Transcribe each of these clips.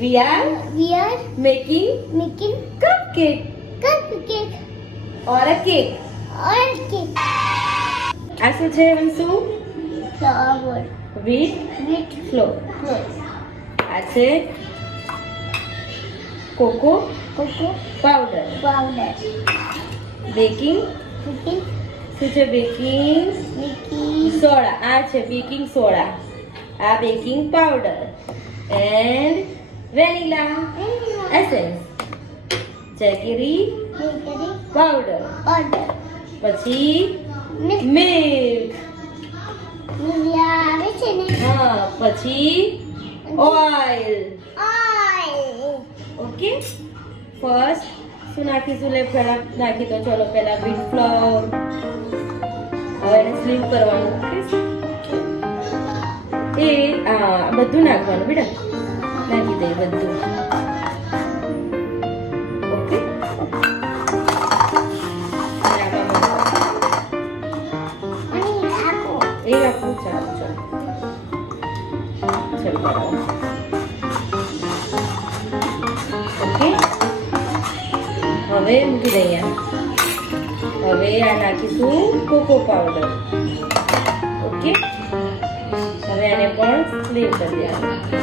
We are making cupcake cupcake or a cake. or cake. આ શું છે Vanshu? Flour with flour. આ છે cocoa Cocoa powder. powder. Baking Cooking શું છે? Baking making soda. આ છે બેકિંગ સોડા. આ baking powder and vanilla essence, jaggery bakery powder, powder. પછી Milk. મિલ્ક. Nivea આવે છે ને હા, પછી ઓઇલ. oil. ઓકે, ફર્સ્ટ શું નાખીશું? લે પહેલા નાખી દો. ચલો પહેલા બીટ ફ્લોર. હવે એને સ્લીવ કરવાનું. ઓકે, એ બધું નાખવાનું બેટા. નાખી દે બધું. ઓકે, અને આપો એ આપું. ચાલો ચાલો ચલ બરાબર. ઓકે, હવે મૂકી દઈએ. હવે આ નાખીશું કોકો પાવડર. ઓકે, હવે આને પણ સ્લીવ કરી દેવાનું.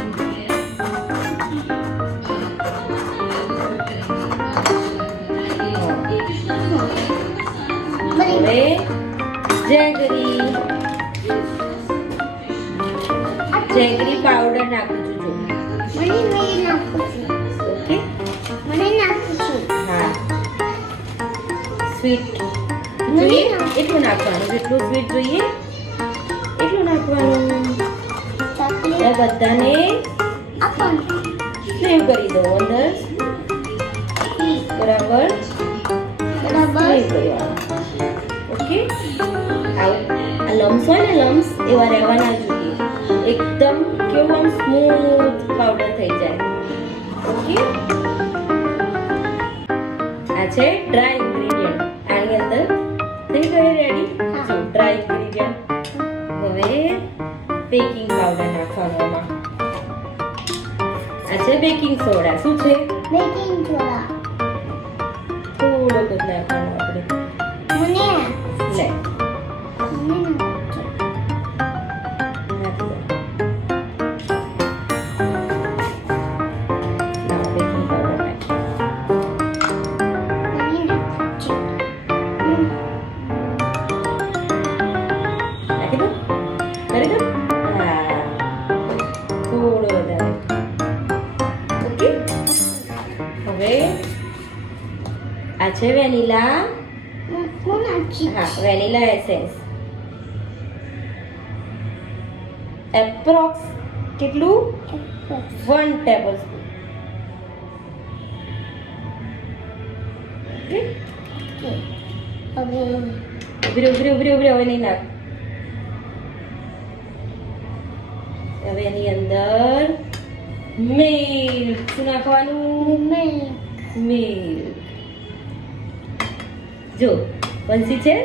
હવે જેગરી પાવડર નાખું છું. જો મને મેં નાખું છું ઓકે, મને નાખું છું હા. સ્વીટ મને જોઈએ નાખ- એટલું નાખવાનું. જેટલું સ્વીટ જોઈએ એટલું નાખવાનું. ચોકલેટ એ બધાને આપો સ્લીવ કરી દો. અંદર બરાબર બરાબર સ્લીવ કરવાનું. ઓકે, આ લમ્સ હોય ને, લમ્સ એવા રહેવા ના જોઈએ. એકદમ કેવું આમ સ્મૂથ પાવડર થઈ જાય. ઓકે, આ છે ડ્રાય ઇન્ગ્રેડિયન્ટ. આની અંદર થઈ ગઈ રેડી. જો ડ્રાય ઇન્ગ્રેડિયન્ટ. હવે બેકિંગ પાવડર નાખવાનો આમાં. આ છે બેકિંગ સોડા. શું છે? બેકિંગ સોડા થોડો જ નાખવાનો આપણે. મને લે મને નાખું છું નાખી દો. લાવો બેકિંગ પાવડર નાખી. મને નાખું છું નાખી દો. કરી દો. હા, થોડો વધારે. ઓકે, હવે આ છે વેનીલા. નાખું નાખી હા, વેનીલા એસેન્સ. એપ્રોક્સ કેટલું? 1 ટેબલસ્પૂન. ઓકે, હવે ઉભરી હવે નહીં નાખ. હવે એની અંદર મિલ્ક. શું નાખવાનું? મિલ્ક. જો બંસી છે.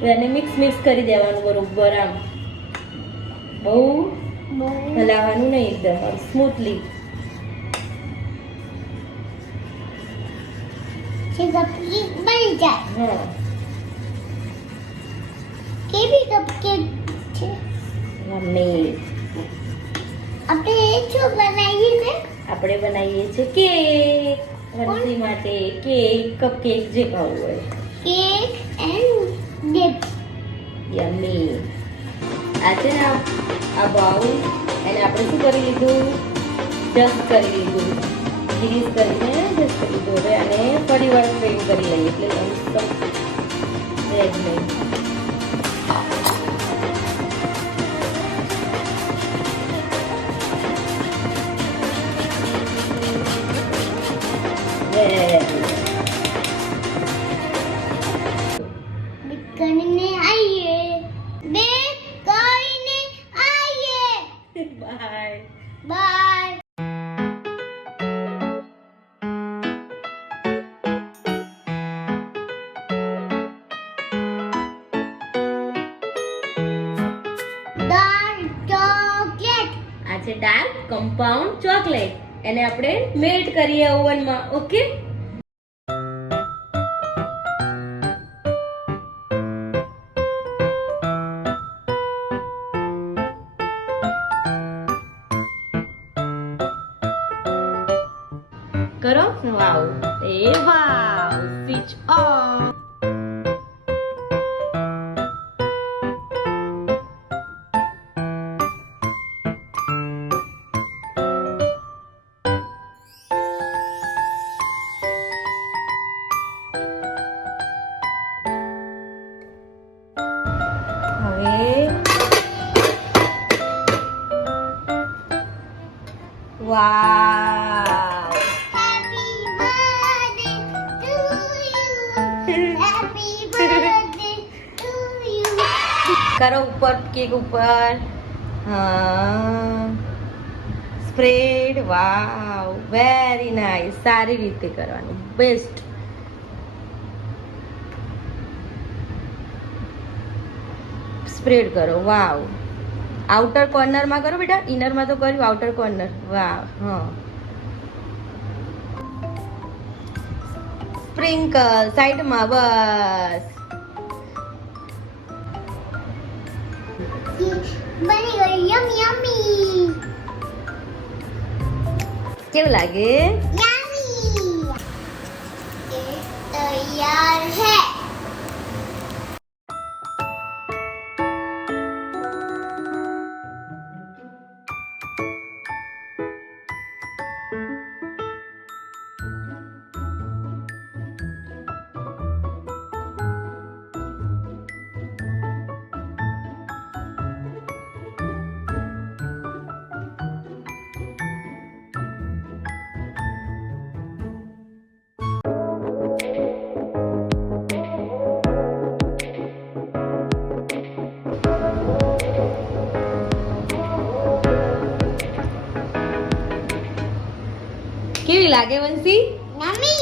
હવે એને મિક્સ કરી દેવાનું બરોબર. આમ બહુ હલાવવાનું નહીં, એકદમ આમ સ્મૂથલી. કપકેક બની જાય હા, કેવી કપકેક છે મિલ્ક. આપણે એ શું બનાવીએ છે આપણે બનાવીએ છીએ કેક. વંશી માટે કેક, કપકેક જે ખાવું હોય. Cake and deep yummy. આ છે ને આ બાઉલ એને આપણે શું કરી લીધું? ડસ્ટ કરી લીધું. ગ્રીસ કરીને ડસ્ટ કરી લીધું. હવે આને ફરી વાર સ્ટ્રેન કરી લઈએ એટલે રેડ નહીં. કરીને આવીએ બે કરીને આવીએ બાય. બાય છે ડાર્ક કમ્પાઉન્ડ ચોકલેટ. એને આપણે મેલ્ટ કરીએ ઓવનમાં. ઓકે, કરો. વાવ, એ વાવ, સ્વિચ ઓફ. હવે વાવ, Happy birthday to you. Happy birthday to you. કરો ઉપર કેક ઉપર. હા, સ્પ્રેડ. વાવ, વેરી નાઇસ. સારી રીતે કરવાનું, બેસ્ટ. સ્પ્રેડ કરો. વાવ, આઉટર કોર્નરમાં કરો બેટા, ઇનરમાં તો કર્યું, આઉટર કોર્નર. વાવ. હા, સ્પ્રિંકલ સાઈડમાં. બસ. બની ગયું. Yummy, yummy. કેવું લાગે? Yummy. ये तैयार है. કેવી લાગે વંશી? Yummy.